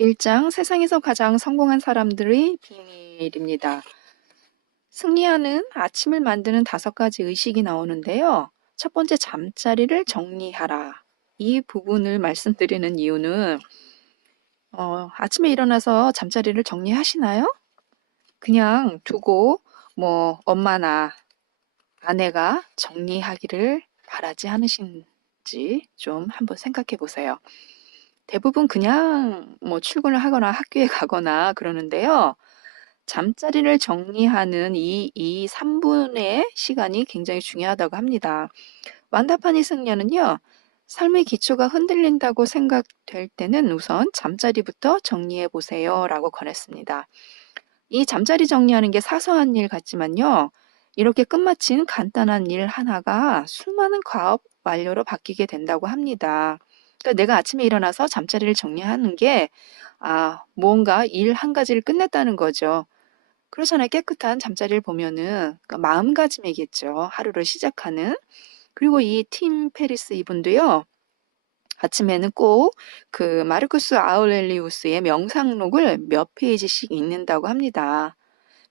1장 세상에서 가장 성공한 사람들의 비밀입니다. 승리하는 아침을 만드는 5가지 의식이 나오는데요. 첫 번째, 잠자리를 정리하라. 이 부분을 말씀드리는 이유는 아침에 일어나서 잠자리를 정리하시나요? 그냥 두고 엄마나 아내가 정리하기를 바라지 않으신지 좀 한번 생각해 보세요. 대부분 그냥 출근을 하거나 학교에 가거나 그러는데요. 잠자리를 정리하는 이 3분의 시간이 굉장히 중요하다고 합니다. 완다파니 승려는요, 삶의 기초가 흔들린다고 생각될 때는 우선 잠자리부터 정리해 보세요 라고 권했습니다. 이 잠자리 정리하는 게 사소한 일 같지만요, 이렇게 끝마친 간단한 일 하나가 수많은 과업 완료로 바뀌게 된다고 합니다. 그러니까 내가 아침에 일어나서 잠자리를 정리하는 게 무언가 일 한 가지를 끝냈다는 거죠. 그렇잖아요. 깨끗한 잠자리를 보면은 그러니까 마음가짐이겠죠. 하루를 시작하는. 그리고 이 팀 페리스 이분도요. 아침에는 꼭 그 마르쿠스 아우렐리우스의 명상록을 몇 페이지씩 읽는다고 합니다.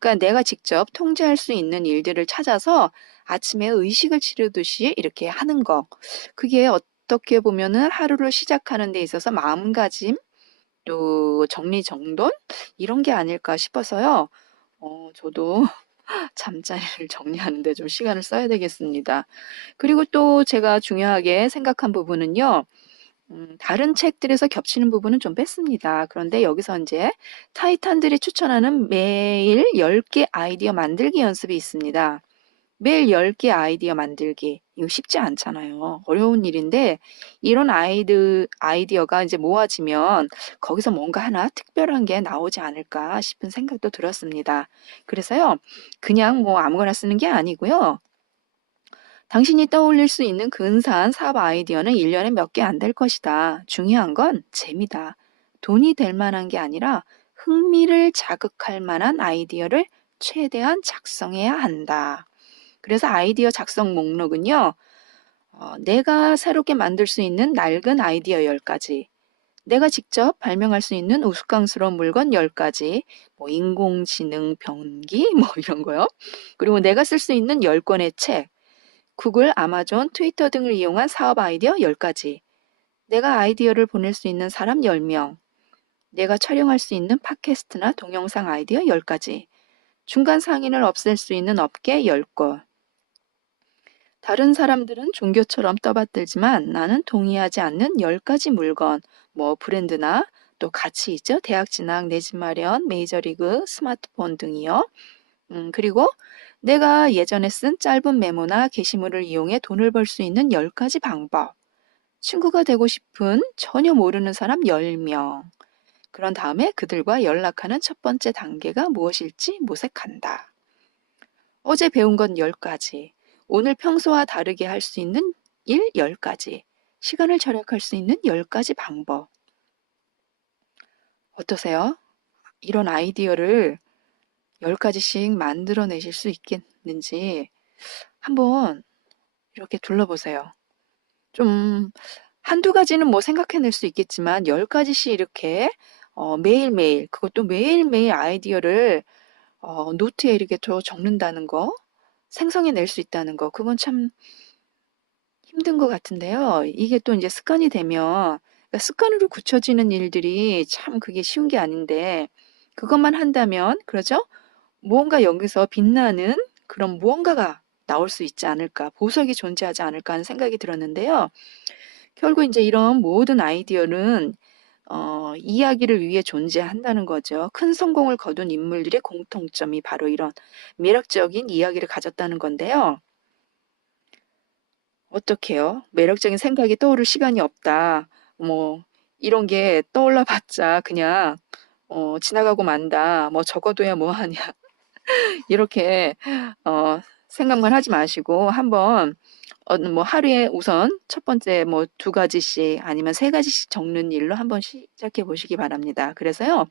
그러니까 내가 직접 통제할 수 있는 일들을 찾아서 아침에 의식을 치르듯이 이렇게 하는 거. 그게 어떻게 보면은 하루를 시작하는 데 있어서 마음가짐, 또 정리정돈 이런 게 아닐까 싶어서요. 저도 잠자리를 정리하는 데 좀 시간을 써야 되겠습니다. 그리고 또 제가 중요하게 생각한 부분은요. 다른 책들에서 겹치는 부분은 좀 뺐습니다. 그런데 여기서 이제 타이탄들이 추천하는 매일 10개 아이디어 만들기 연습이 있습니다. 매일 10개 아이디어 만들기. 이거 쉽지 않잖아요. 어려운 일인데 이런 아이디어가 이제 모아지면 거기서 뭔가 하나 특별한 게 나오지 않을까 싶은 생각도 들었습니다. 그래서요. 그냥 아무거나 쓰는 게 아니고요. 당신이 떠올릴 수 있는 근사한 사업 아이디어는 1년에 몇 개 안 될 것이다. 중요한 건 재미다. 돈이 될 만한 게 아니라 흥미를 자극할 만한 아이디어를 최대한 작성해야 한다. 그래서 아이디어 작성 목록은요. 내가 새롭게 만들 수 있는 낡은 아이디어 10가지, 내가 직접 발명할 수 있는 우스꽝스러운 물건 10가지, 인공지능 변기 이런 거요. 그리고 내가 쓸 수 있는 10권의 책, 구글, 아마존, 트위터 등을 이용한 사업 아이디어 10가지, 내가 아이디어를 보낼 수 있는 사람 10명, 내가 촬영할 수 있는 팟캐스트나 동영상 아이디어 10가지, 중간 상인을 없앨 수 있는 업계 10곳. 다른 사람들은 종교처럼 떠받들지만 나는 동의하지 않는 10가지 물건, 브랜드나 또 가치 있죠. 대학 진학, 내 집 마련, 메이저리그, 스마트폰 등이요. 그리고 내가 예전에 쓴 짧은 메모나 게시물을 이용해 돈을 벌 수 있는 10가지 방법. 친구가 되고 싶은 전혀 모르는 사람 10명. 그런 다음에 그들과 연락하는 첫 번째 단계가 무엇일지 모색한다. 어제 배운 건 10가지. 오늘 평소와 다르게 할 수 있는 일 10가지. 시간을 절약할 수 있는 10가지 방법. 어떠세요? 이런 아이디어를 10가지씩 만들어내실 수 있겠는지 한번 이렇게 둘러보세요. 좀 한두 가지는 생각해낼 수 있겠지만 10가지씩 이렇게 매일매일, 그것도 매일매일 아이디어를 노트에 이렇게 적는다는 거, 생성해낼 수 있다는 거, 그건 참 힘든 것 같은데요. 이게 또 이제 습관이 되면, 그러니까 습관으로 굳혀지는 일들이 참 그게 쉬운 게 아닌데, 그것만 한다면, 그러죠? 무언가 여기서 빛나는 그런 무언가가 나올 수 있지 않을까, 보석이 존재하지 않을까 하는 생각이 들었는데요. 결국 이제 이런 모든 아이디어는 이야기를 위해 존재한다는 거죠. 큰 성공을 거둔 인물들의 공통점이 바로 이런 매력적인 이야기를 가졌다는 건데요. 어떡해요? 매력적인 생각이 떠오를 시간이 없다. 이런 게 떠올라 봤자 그냥 지나가고 만다. 적어둬야 뭐 하냐. 이렇게 생각만 하지 마시고 한번 하루에 우선 첫 번째 2가지씩 아니면 3가지씩 적는 일로 한번 시작해 보시기 바랍니다. 그래서요.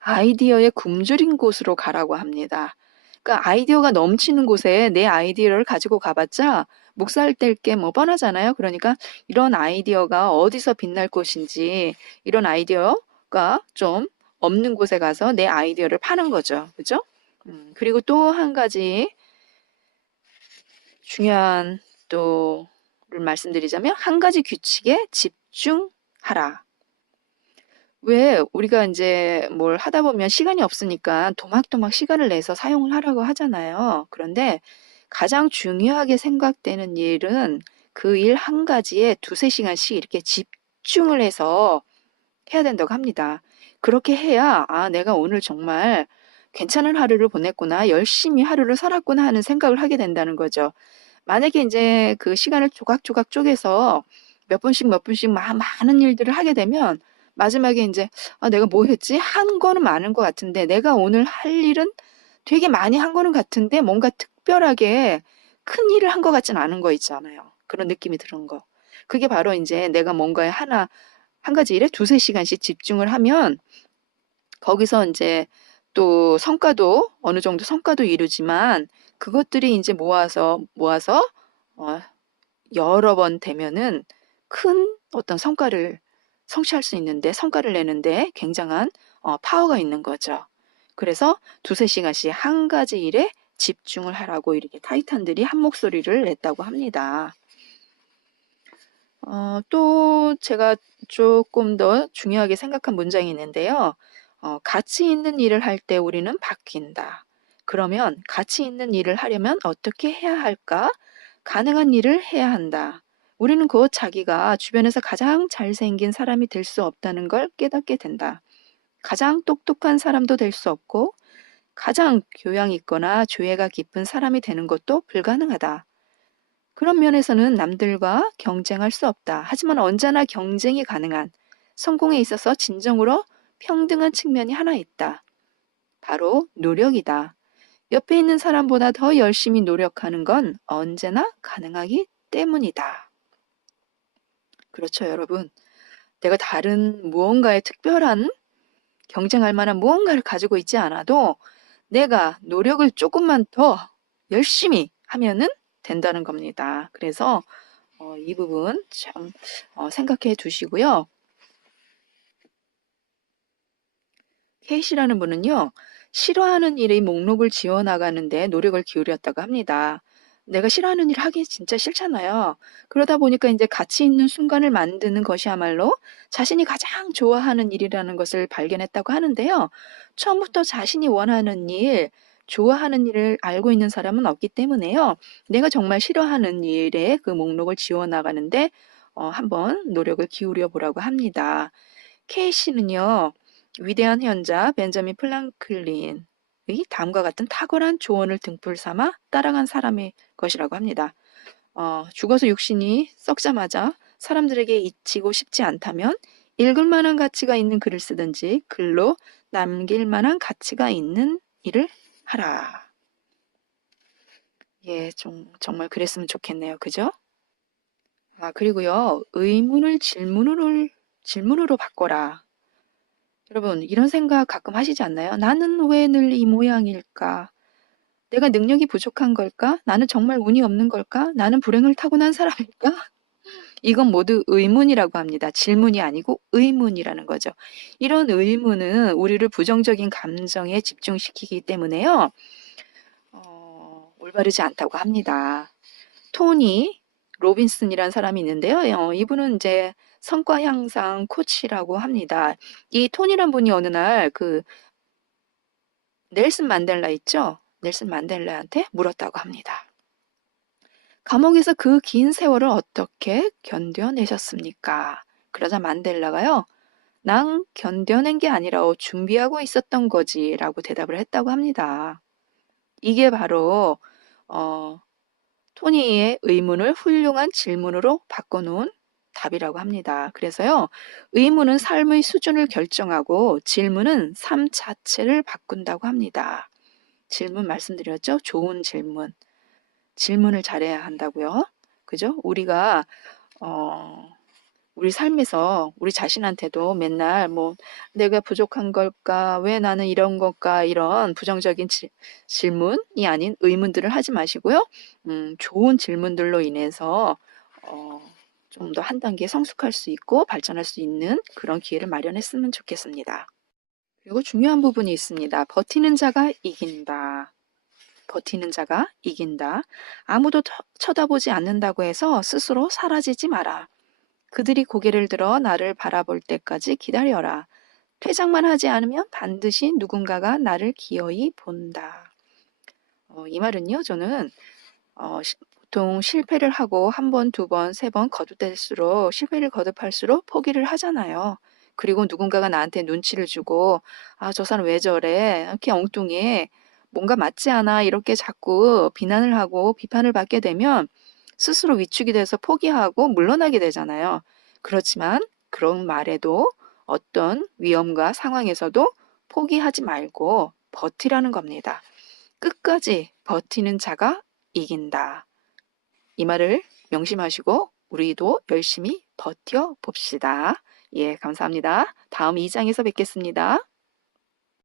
아이디어의 굶주린 곳으로 가라고 합니다. 그러니까 아이디어가 넘치는 곳에 내 아이디어를 가지고 가봤자 묵살 될 게 뻔하잖아요. 그러니까 이런 아이디어가 어디서 빛날 것인지, 이런 아이디어 저가 좀 없는 곳에 가서 내 아이디어를 파는 거죠. 그죠? 그리고 또 한 가지 중요한 또를 말씀드리자면 한 가지 규칙에 집중하라. 왜 우리가 이제 뭘 하다 보면 시간이 없으니까 도막도막 시간을 내서 사용을 하라고 하잖아요. 그런데 가장 중요하게 생각되는 일은 그 일 한 가지에 두세 시간씩 이렇게 집중을 해서 해야 된다고 합니다. 그렇게 해야, 아, 내가 오늘 정말 괜찮은 하루를 보냈구나, 열심히 하루를 살았구나 하는 생각을 하게 된다는 거죠. 만약에 이제 그 시간을 조각조각 쪼개서 몇 분씩 많은 일들을 하게 되면 마지막에 이제 아, 내가 뭐 했지? 한 거는 많은 것 같은데 내가 오늘 할 일은 되게 많이 한 거는 같은데 뭔가 특별하게 큰 일을 한 것 같진 않은 거 있잖아요. 그런 느낌이 드는 거. 그게 바로 이제 내가 뭔가에 한 가지 일에 두세 시간씩 집중을 하면 거기서 이제 또 성과도 어느 정도 성과도 이루지만 그것들이 이제 모아서 어, 여러 번 되면은 큰 어떤 성과를 성취할 수 있는데 성과를 내는데 굉장한 파워가 있는 거죠. 그래서 두세 시간씩 한 가지 일에 집중을 하라고 이렇게 타이탄들이 한 목소리를 냈다고 합니다. 또 제가 조금 더 중요하게 생각한 문장이 있는데요. 가치 있는 일을 할 때 우리는 바뀐다. 그러면 가치 있는 일을 하려면 어떻게 해야 할까? 가능한 일을 해야 한다. 우리는 곧 자기가 주변에서 가장 잘생긴 사람이 될 수 없다는 걸 깨닫게 된다. 가장 똑똑한 사람도 될 수 없고, 가장 교양 있거나 조예가 깊은 사람이 되는 것도 불가능하다. 그런 면에서는 남들과 경쟁할 수 없다. 하지만 언제나 경쟁이 가능한 성공에 있어서 진정으로 평등한 측면이 하나 있다. 바로 노력이다. 옆에 있는 사람보다 더 열심히 노력하는 건 언제나 가능하기 때문이다. 그렇죠, 여러분. 내가 다른 무언가에 특별한 경쟁할 만한 무언가를 가지고 있지 않아도 내가 노력을 조금만 더 열심히 하면은 된다는 겁니다. 그래서 이 부분 참 생각해 두시고요. 케이시라는 분은요, 싫어하는 일의 목록을 지워나가는데 노력을 기울였다고 합니다. 내가 싫어하는 일을 하기 진짜 싫잖아요. 그러다 보니까 이제 가치 있는 순간을 만드는 것이야말로 자신이 가장 좋아하는 일이라는 것을 발견했다고 하는데요. 처음부터 자신이 원하는 일, 좋아하는 일을 알고 있는 사람은 없기 때문에요. 내가 정말 싫어하는 일에 그 목록을 지워나가는데 한번 노력을 기울여 보라고 합니다. 케이시는요, 위대한 현자 벤자민 플랑클린의 다음과 같은 탁월한 조언을 등불 삼아 따라간 사람의 것이라고 합니다. 죽어서 육신이 썩자마자 사람들에게 잊히고 싶지 않다면 읽을 만한 가치가 있는 글을 쓰든지 글로 남길 만한 가치가 있는 일을 하라. 예, 정말 그랬으면 좋겠네요. 그죠? 아, 그리고요, 의문을 질문으로 바꿔라. 여러분, 이런 생각 가끔 하시지 않나요? 나는 왜 늘 이 모양일까? 내가 능력이 부족한 걸까? 나는 정말 운이 없는 걸까? 나는 불행을 타고난 사람일까? 이건 모두 의문이라고 합니다. 질문이 아니고 의문이라는 거죠. 이런 의문은 우리를 부정적인 감정에 집중시키기 때문에요. 올바르지 않다고 합니다. 토니 로빈슨이라는 사람이 있는데요. 이분은 이제 성과 향상 코치라고 합니다. 이 톤이란 분이 어느 날 그 넬슨 만델라 있죠? 넬슨 만델라한테 물었다고 합니다. 감옥에서 그 긴 세월을 어떻게 견뎌내셨습니까? 그러자 만델라가요, 난 견뎌낸 게 아니라 준비하고 있었던 거지 라고 대답을 했다고 합니다. 이게 바로 어, 토니의 의문을 훌륭한 질문으로 바꿔놓은 답이라고 합니다. 그래서요, 의문은 삶의 수준을 결정하고 질문은 삶 자체를 바꾼다고 합니다. 질문 말씀드렸죠? 좋은 질문. 질문을 잘해야 한다고요. 그죠? 어, 우리 삶에서 우리 자신한테도 맨날 뭐 내가 부족한 걸까? 왜 나는 이런 걸까? 이런 부정적인 질문이 아닌 의문들을 하지 마시고요. 좋은 질문들로 인해서 어, 좀 더 한 단계 성숙할 수 있고 발전할 수 있는 그런 기회를 마련했으면 좋겠습니다. 그리고 중요한 부분이 있습니다. 버티는 자가 이긴다. 버티는 자가 이긴다. 아무도 쳐다보지 않는다고 해서 스스로 사라지지 마라. 그들이 고개를 들어 나를 바라볼 때까지 기다려라. 퇴장만 하지 않으면 반드시 누군가가 나를 기어이 본다. 이 말은요, 저는 보통 실패를 하고 한 번, 두 번, 세 번 거듭될수록 실패를 거듭할수록 포기를 하잖아요. 그리고 누군가가 나한테 눈치를 주고 아, 저 사람 왜 저래? 이렇게 엉뚱해. 뭔가 맞지 않아. 이렇게 자꾸 비난을 하고 비판을 받게 되면 스스로 위축이 돼서 포기하고 물러나게 되잖아요. 그렇지만 그런 말에도 어떤 위험과 상황에서도 포기하지 말고 버티라는 겁니다. 끝까지 버티는 자가 이긴다. 이 말을 명심하시고 우리도 열심히 버텨 봅시다. 예, 감사합니다. 다음 2장에서 뵙겠습니다.